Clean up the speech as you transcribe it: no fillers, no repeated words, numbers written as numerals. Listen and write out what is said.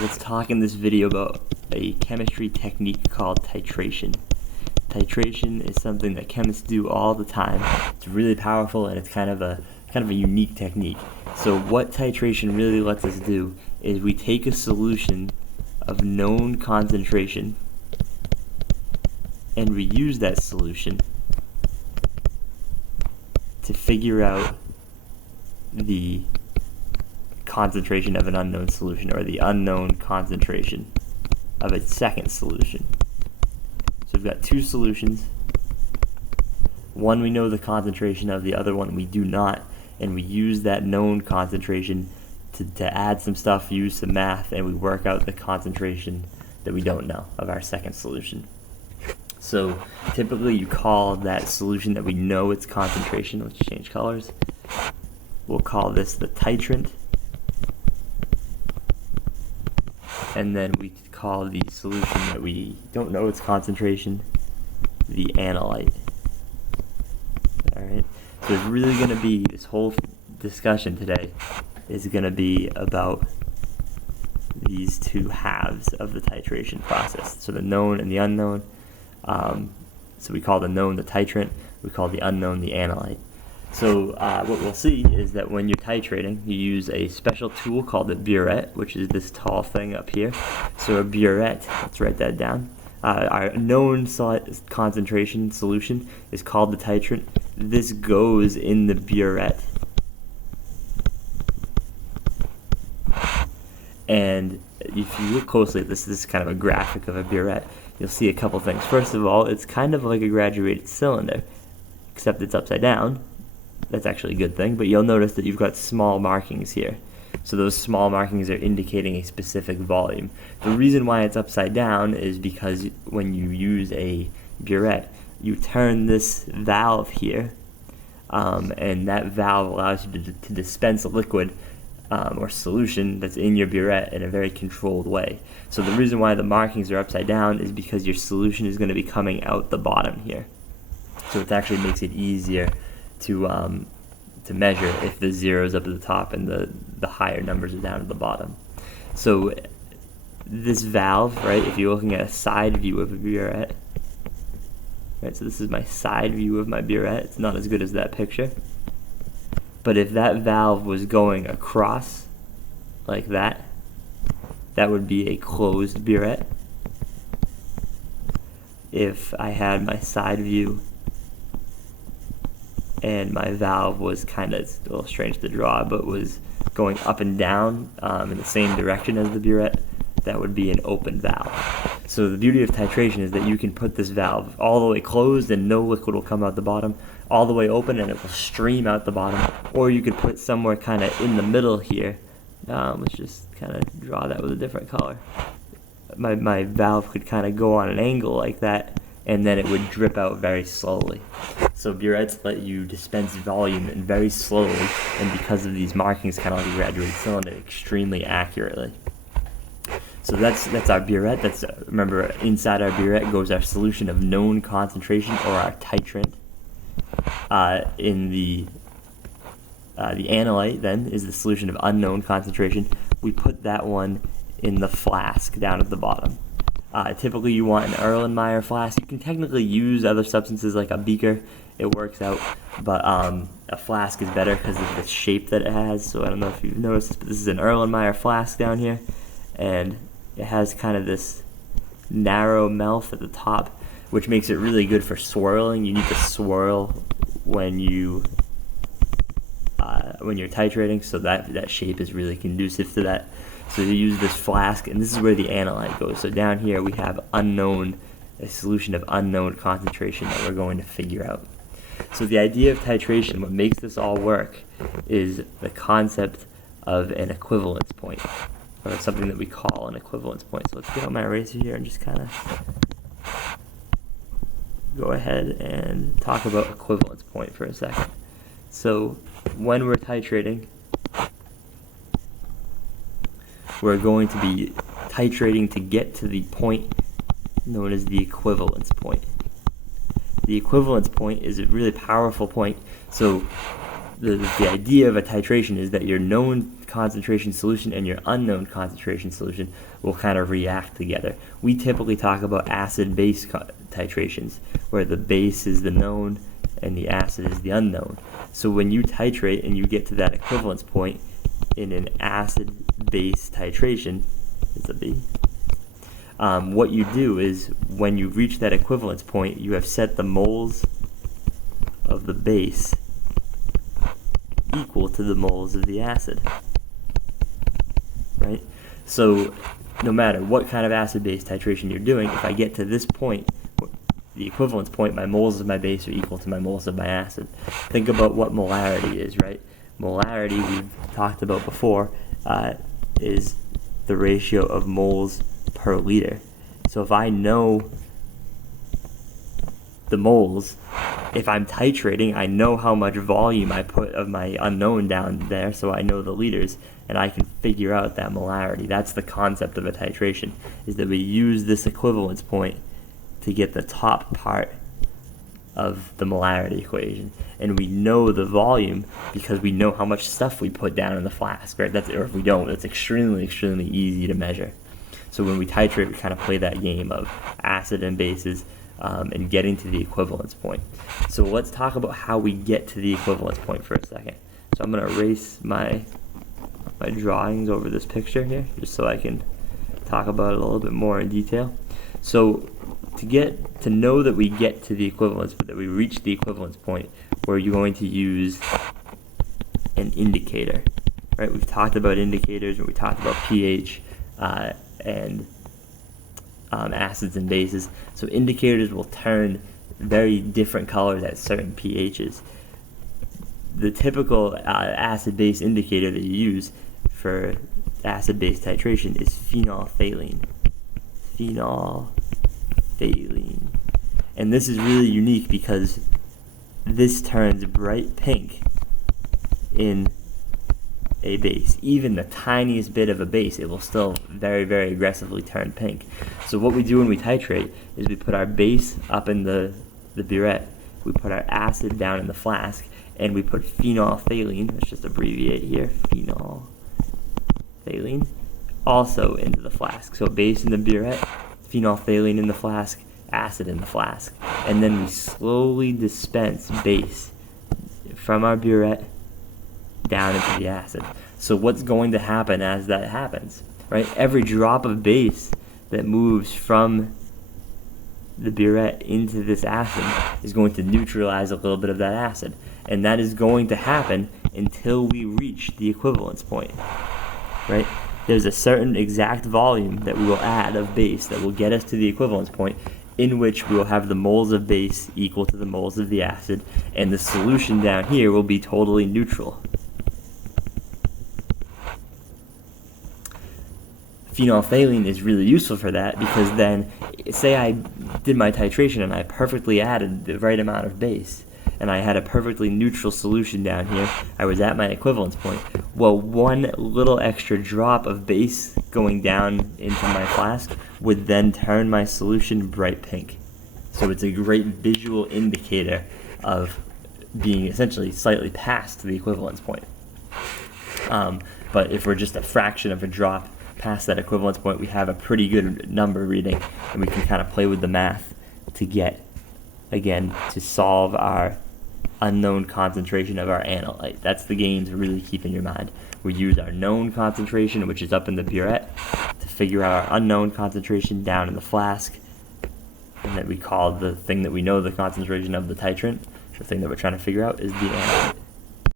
so let's talk in this video about a chemistry technique called titration. Titration is something that chemists do all the time. It's really powerful and it's kind of a unique technique. So what titration really lets us do is we take a solution of known concentration and we use that solution to figure out the concentration of an unknown solution, or the unknown concentration of a second solution. So we've got two solutions. One we know the concentration of, the other one we do not, and we use that known concentration to add some stuff, use some math, and we work out the concentration that we don't know of our second solution. So typically you call that solution that we know its concentration, let's change colors, we'll call this the titrant, and then we call the solution that we don't know its concentration the analyte. Alright, so it's really going to be, this whole discussion today is going to be about these two halves of the titration process. So the known and the unknown. So we call the known the titrant, we call the unknown the analyte. So what we'll see is that when you're titrating, you use a special tool called a burette, which is this tall thing up here. So a burette, let's write that down. Our known concentration solution is called the titrant. This goes in the burette. And if you look closely at this is kind of a graphic of a burette. You'll see a couple things. First of all, it's kind of like a graduated cylinder, except it's upside down. That's actually a good thing, but you'll notice that you've got small markings here. So those small markings are indicating a specific volume. The reason why it's upside down is because when you use a burette, you turn this valve here, and that valve allows you to dispense a liquid or solution that's in your burette in a very controlled way. So the reason why the markings are upside down is because your solution is going to be coming out the bottom here. So it actually makes it easier to measure if the zero is up at the top and the higher numbers are down at the bottom. So this valve, right, if you're looking at a side view of a burette, right, so this is my side view of my burette. It's not as good as that picture. But if that valve was going across like that, that would be a closed burette. If I had my side view and my valve was kind of, it's a little strange to draw, but was going up and down in the same direction as the burette, that would be an open valve. So the beauty of titration is that you can put this valve all the way closed and no liquid will come out the bottom, all the way open and it will stream out the bottom, or you could put somewhere kind of in the middle here. Let's just kind of draw that with a different color. My valve could kind of go on an angle like that, and then it would drip out very slowly. So burettes let you dispense volume and very slowly, and because of these markings, kind of like a graduated cylinder, extremely accurately. So that's our burette. Remember, inside our burette goes our solution of known concentration, or our titrant. In the analyte then is the solution of unknown concentration. We put that one in the flask down at the bottom. Typically you want an Erlenmeyer flask. You can technically use other substances like a beaker. It works out, but a flask is better because of the shape that it has. So I don't know if you've noticed this, but this is an Erlenmeyer flask down here, and it has kind of this narrow mouth at the top, which makes it really good for swirling. You need to swirl when you're titrating, so that shape is really conducive to that. So you use this flask, and this is where the analyte goes. So down here we have a solution of unknown concentration that we're going to figure out. So the idea of titration, what makes this all work, is the concept of an equivalence point, or something that we call an equivalence point. So let's get on my eraser here and just kind of go ahead and talk about equivalence point for a second. So when we're titrating, we're going to be titrating to get to the point known as the equivalence point. The equivalence point is a really powerful point. So the idea of a titration is that your known concentration solution and your unknown concentration solution will kind of react together. We typically talk about acid-base titrations, where the base is the known and the acid is the unknown. So when you titrate and you get to that equivalence point in an acid-base titration, it's a B, what you do is when you reach that equivalence point, you have set the moles of the base equal to the moles of the acid, right? So no matter what kind of acid-base titration you're doing, if I get to this point, the equivalence point, my moles of my base are equal to my moles of my acid. Think about what molarity is, right? Molarity, we've talked about before, is the ratio of moles per liter. So if I know the moles, if I'm titrating, I know how much volume I put of my unknown down there, so I know the liters, and I can figure out that molarity. That's the concept of a titration, is that we use this equivalence point to get the top part of the molarity equation. And we know the volume because we know how much stuff we put down in the flask, right? Or if we don't, it's extremely, extremely easy to measure. So when we titrate, we kind of play that game of acid and bases, and getting to the equivalence point. So let's talk about how we get to the equivalence point for a second. So I'm going to erase my drawings over this picture here, just so I can talk about it a little bit more in detail. So to know that we get to the equivalence, that we reach the equivalence point, we're going to use an indicator, right? We've talked about indicators, and we talked about pH and acids and bases. So indicators will turn very different colors at certain pHs. The typical acid-base indicator that you use for acid-base titration is phenolphthalein. Phenolphthalein. And this is really unique because this turns bright pink in a base. Even the tiniest bit of a base, it will still very, very aggressively turn pink. So what we do when we titrate is we put our base up in the burette, we put our acid down in the flask, and we put phenolphthalein, let's just abbreviate here, phenolphthalein, also into the flask. So base in the burette, phenolphthalein in the flask, acid in the flask. And then we slowly dispense base from our burette down into the acid. So what's going to happen as that happens, right? Every drop of base that moves from the burette into this acid is going to neutralize a little bit of that acid. And that is going to happen until we reach the equivalence point, right? There's a certain exact volume that we will add of base that will get us to the equivalence point, in which we will have the moles of base equal to the moles of the acid, and the solution down here will be totally neutral. Phenolphthalein is really useful for that, because then, say I did my titration and I perfectly added the right amount of base, and I had a perfectly neutral solution down here, I was at my equivalence point. Well, one little extra drop of base going down into my flask would then turn my solution bright pink. So it's a great visual indicator of being essentially slightly past the equivalence point. But if we're just a fraction of a drop past that equivalence point, we have a pretty good number reading, and we can kind of play with the math to get, again, to solve our unknown concentration of our analyte. That's the game to really keep in your mind. We use our known concentration, which is up in the burette, to figure out our unknown concentration down in the flask, and that we call the thing that we know the concentration of the titrant, the thing that we're trying to figure out, is the analyte.